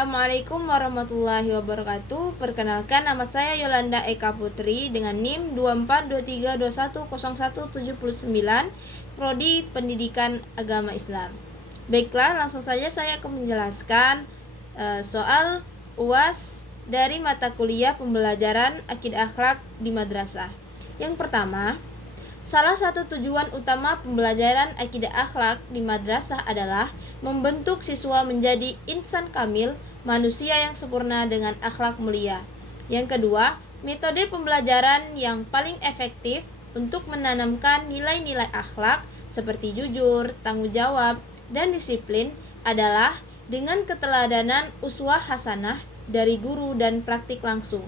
Assalamualaikum warahmatullahi wabarakatuh. Perkenalkan, nama saya Yolanda Eka Putri dengan NIM 2423210179, Prodi Pendidikan Agama Islam. Baiklah, langsung saja saya akan menjelaskan soal UAS dari mata kuliah pembelajaran akidah akhlak di madrasah. Yang pertama, salah satu tujuan utama pembelajaran akidah akhlak di madrasah adalah membentuk siswa menjadi insan kamil, manusia yang sempurna dengan akhlak mulia. Yang kedua, metode pembelajaran yang paling efektif untuk menanamkan nilai-nilai akhlak seperti jujur, tanggung jawab, dan disiplin adalah dengan keteladanan uswah hasanah dari guru dan praktik langsung.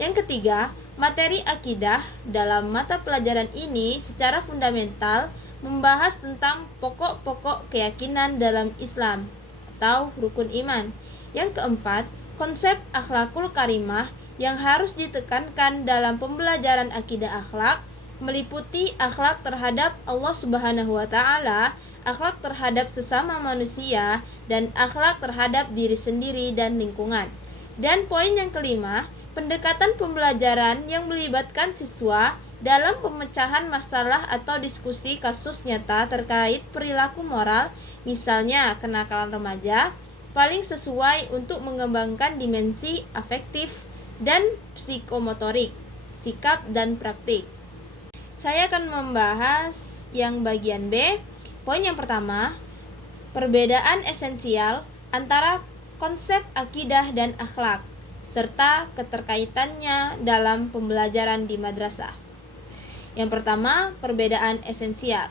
Yang ketiga, materi akidah dalam mata pelajaran ini secara fundamental membahas tentang pokok-pokok keyakinan dalam Islam atau rukun iman. Yang keempat, konsep akhlakul karimah yang harus ditekankan dalam pembelajaran akidah akhlak meliputi akhlak terhadap Allah Subhanahu wa taala, akhlak terhadap sesama manusia, dan akhlak terhadap diri sendiri dan lingkungan. Dan poin yang kelima, pendekatan pembelajaran yang melibatkan siswa dalam pemecahan masalah atau diskusi kasus nyata terkait perilaku moral, misalnya kenakalan remaja, paling sesuai untuk mengembangkan dimensi afektif dan psikomotorik, sikap dan praktik. Saya akan membahas yang bagian B. Poin yang pertama, perbedaan esensial antara konsep akidah dan akhlak, serta keterkaitannya dalam pembelajaran di madrasah. Yang pertama, perbedaan esensial.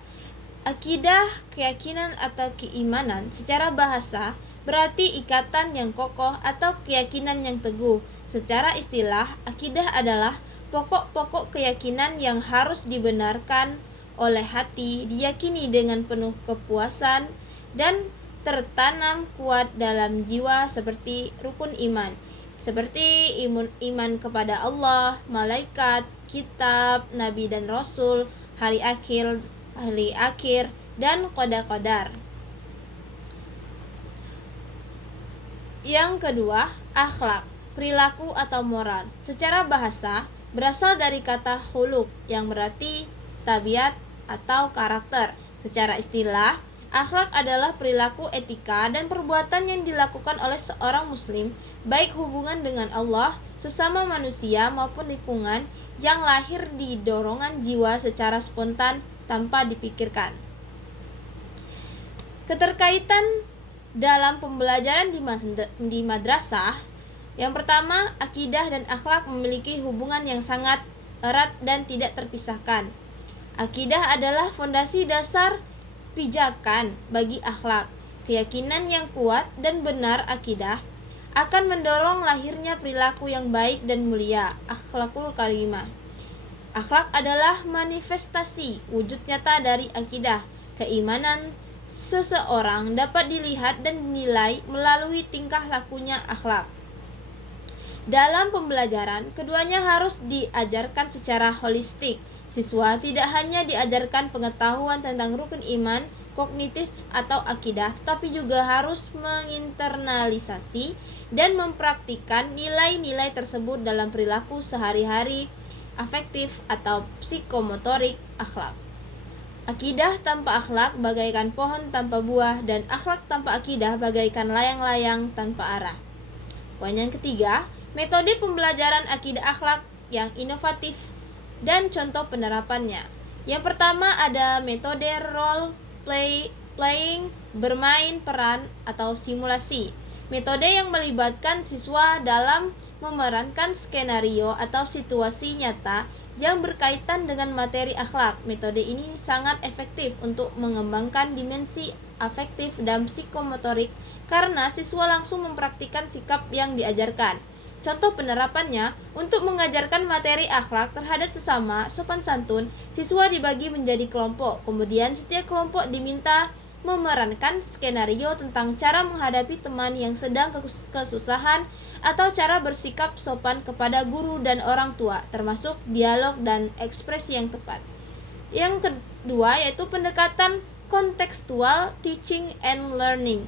Akidah, keyakinan atau keimanan secara bahasa berarti ikatan yang kokoh atau keyakinan yang teguh. Secara istilah, akidah adalah pokok-pokok keyakinan yang harus dibenarkan oleh hati, diyakini dengan penuh kepuasan, dan tertanam kuat dalam jiwa seperti rukun iman, seperti iman kepada Allah, malaikat, kitab, nabi dan rasul, hari akhir, dan qada-qadar. Yang kedua, akhlak, perilaku atau moral. Secara bahasa berasal dari kata khuluq yang berarti tabiat atau karakter. Secara istilah, akhlak adalah perilaku etika dan perbuatan yang dilakukan oleh seorang muslim, baik hubungan dengan Allah, sesama manusia maupun lingkungan, yang lahir di dorongan jiwa secara spontan tanpa dipikirkan. Keterkaitan dalam pembelajaran di madrasah. Yang pertama, akidah dan akhlak memiliki hubungan yang sangat erat dan tidak terpisahkan. Akidah adalah fondasi dasar pijakan bagi akhlak. Keyakinan yang kuat dan benar akidah akan mendorong lahirnya perilaku yang baik dan mulia, akhlakul karimah. Akhlak adalah manifestasi wujud nyata dari akidah. Keimanan seseorang dapat dilihat dan dinilai melalui tingkah lakunya akhlak. Dalam pembelajaran, keduanya harus diajarkan secara holistik. Siswa tidak hanya diajarkan pengetahuan tentang rukun iman, kognitif atau akidah, tetapi juga harus menginternalisasi dan mempraktikkan nilai-nilai tersebut dalam perilaku sehari-hari, afektif atau psikomotorik akhlak. Akidah tanpa akhlak bagaikan pohon tanpa buah, dan akhlak tanpa akidah bagaikan layang-layang tanpa arah. Poin yang ketiga, metode pembelajaran akidah akhlak yang inovatif dan contoh penerapannya. Yang pertama ada metode role playing, bermain peran atau simulasi. Metode yang melibatkan siswa dalam memerankan skenario atau situasi nyata yang berkaitan dengan materi akhlak. Metode ini sangat efektif untuk mengembangkan dimensi afektif dan psikomotorik karena siswa langsung mempraktikkan sikap yang diajarkan. Contoh penerapannya, untuk mengajarkan materi akhlak terhadap sesama, sopan santun, siswa dibagi menjadi kelompok. Kemudian setiap kelompok diminta memerankan skenario tentang cara menghadapi teman yang sedang kesusahan atau cara bersikap sopan kepada guru dan orang tua, termasuk dialog dan ekspresi yang tepat. Yang kedua yaitu pendekatan Contextual Teaching and Learning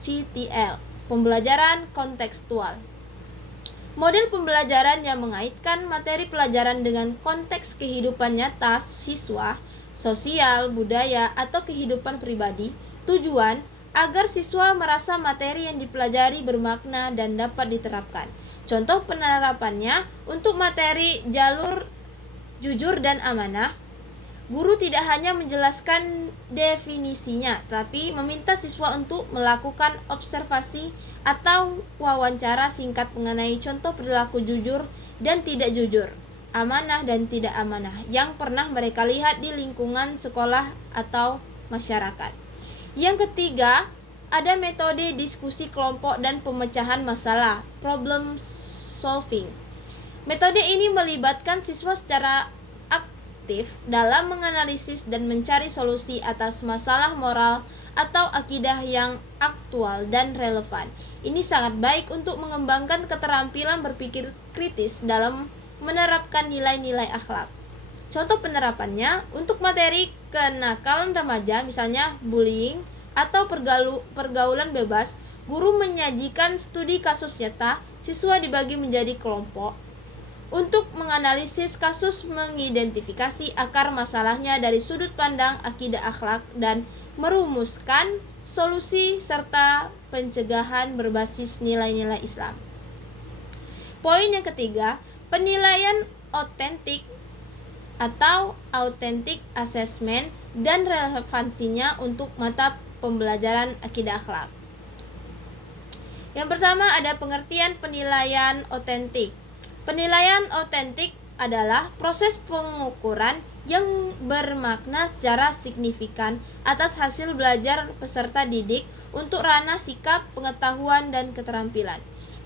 (CTL). Pembelajaran kontekstual. Model pembelajaran yang mengaitkan materi pelajaran dengan konteks kehidupan nyata siswa, sosial, budaya, atau kehidupan pribadi. Tujuan agar siswa merasa materi yang dipelajari bermakna dan dapat diterapkan. Contoh penerapannya untuk materi jalur jujur dan amanah. Guru tidak hanya menjelaskan definisinya, tapi meminta siswa untuk melakukan observasi atau wawancara singkat mengenai contoh perilaku jujur dan tidak jujur, amanah dan tidak amanah yang pernah mereka lihat di lingkungan sekolah atau masyarakat. Yang ketiga, ada metode diskusi kelompok dan pemecahan masalah, problem solving. Metode ini melibatkan siswa secara dalam menganalisis dan mencari solusi atas masalah moral atau akidah yang aktual dan relevan. Ini sangat baik untuk mengembangkan keterampilan berpikir kritis dalam menerapkan nilai-nilai akhlak. Contoh penerapannya untuk materi kenakalan remaja, misalnya bullying atau pergaulan bebas, guru menyajikan studi kasus nyata, siswa dibagi menjadi kelompok untuk menganalisis kasus, mengidentifikasi akar masalahnya dari sudut pandang akidah akhlak dan merumuskan solusi serta pencegahan berbasis nilai-nilai Islam. Poin yang ketiga, penilaian otentik atau authentic assessment dan relevansinya untuk mata pembelajaran akidah akhlak. Yang pertama ada pengertian penilaian otentik. Penilaian otentik adalah proses pengukuran yang bermakna secara signifikan atas hasil belajar peserta didik untuk ranah sikap, pengetahuan, dan keterampilan.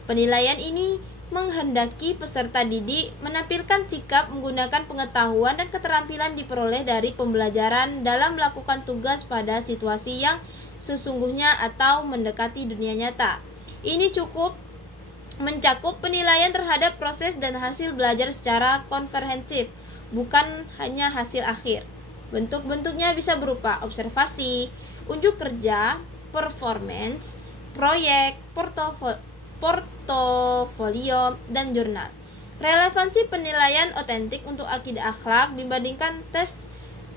Penilaian ini menghendaki peserta didik menampilkan sikap menggunakan pengetahuan dan keterampilan diperoleh dari pembelajaran dalam melakukan tugas pada situasi yang sesungguhnya atau mendekati dunia nyata. Ini cukup mencakup penilaian terhadap proses dan hasil belajar secara komprehensif, bukan hanya hasil akhir. Bentuk-bentuknya bisa berupa observasi, unjuk kerja, performance, proyek, portofolio, dan jurnal. Relevansi penilaian otentik untuk akidah akhlak dibandingkan tes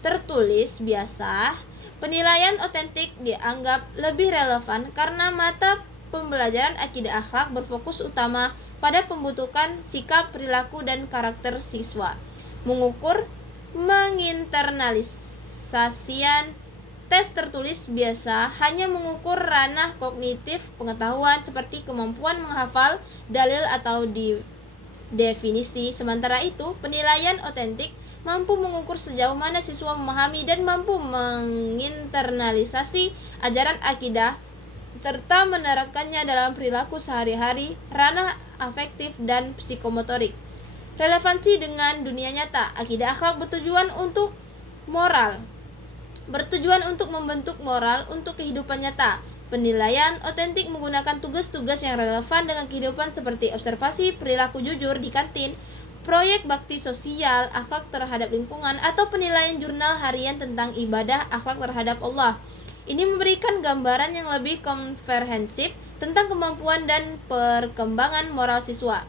tertulis biasa. Penilaian otentik dianggap lebih relevan karena mata pembelajaran akidah akhlak berfokus utama pada pembentukan sikap, perilaku, dan karakter siswa. Mengukur menginternalisasian tes tertulis biasa hanya mengukur ranah kognitif pengetahuan seperti kemampuan menghafal dalil atau definisi. Sementara itu, penilaian otentik mampu mengukur sejauh mana siswa memahami dan mampu menginternalisasi ajaran akidah serta menerapkannya dalam perilaku sehari-hari, ranah afektif dan psikomotorik. Relevansi dengan dunia nyata. Akidah akhlak bertujuan untuk membentuk moral untuk kehidupan nyata. Penilaian otentik menggunakan tugas-tugas yang relevan dengan kehidupan seperti observasi perilaku jujur di kantin, proyek bakti sosial, akhlak terhadap lingkungan, atau penilaian jurnal harian tentang ibadah akhlak terhadap Allah. Ini memberikan gambaran yang lebih komprehensif tentang kemampuan dan perkembangan moral siswa.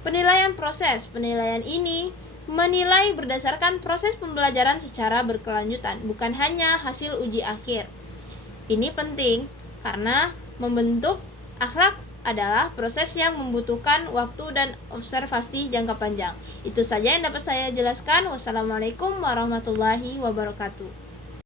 Penilaian proses. Penilaian ini menilai berdasarkan proses pembelajaran secara berkelanjutan, bukan hanya hasil uji akhir. Ini penting karena membentuk akhlak adalah proses yang membutuhkan waktu dan observasi jangka panjang. Itu saja yang dapat saya jelaskan. Wassalamualaikum warahmatullahi wabarakatuh.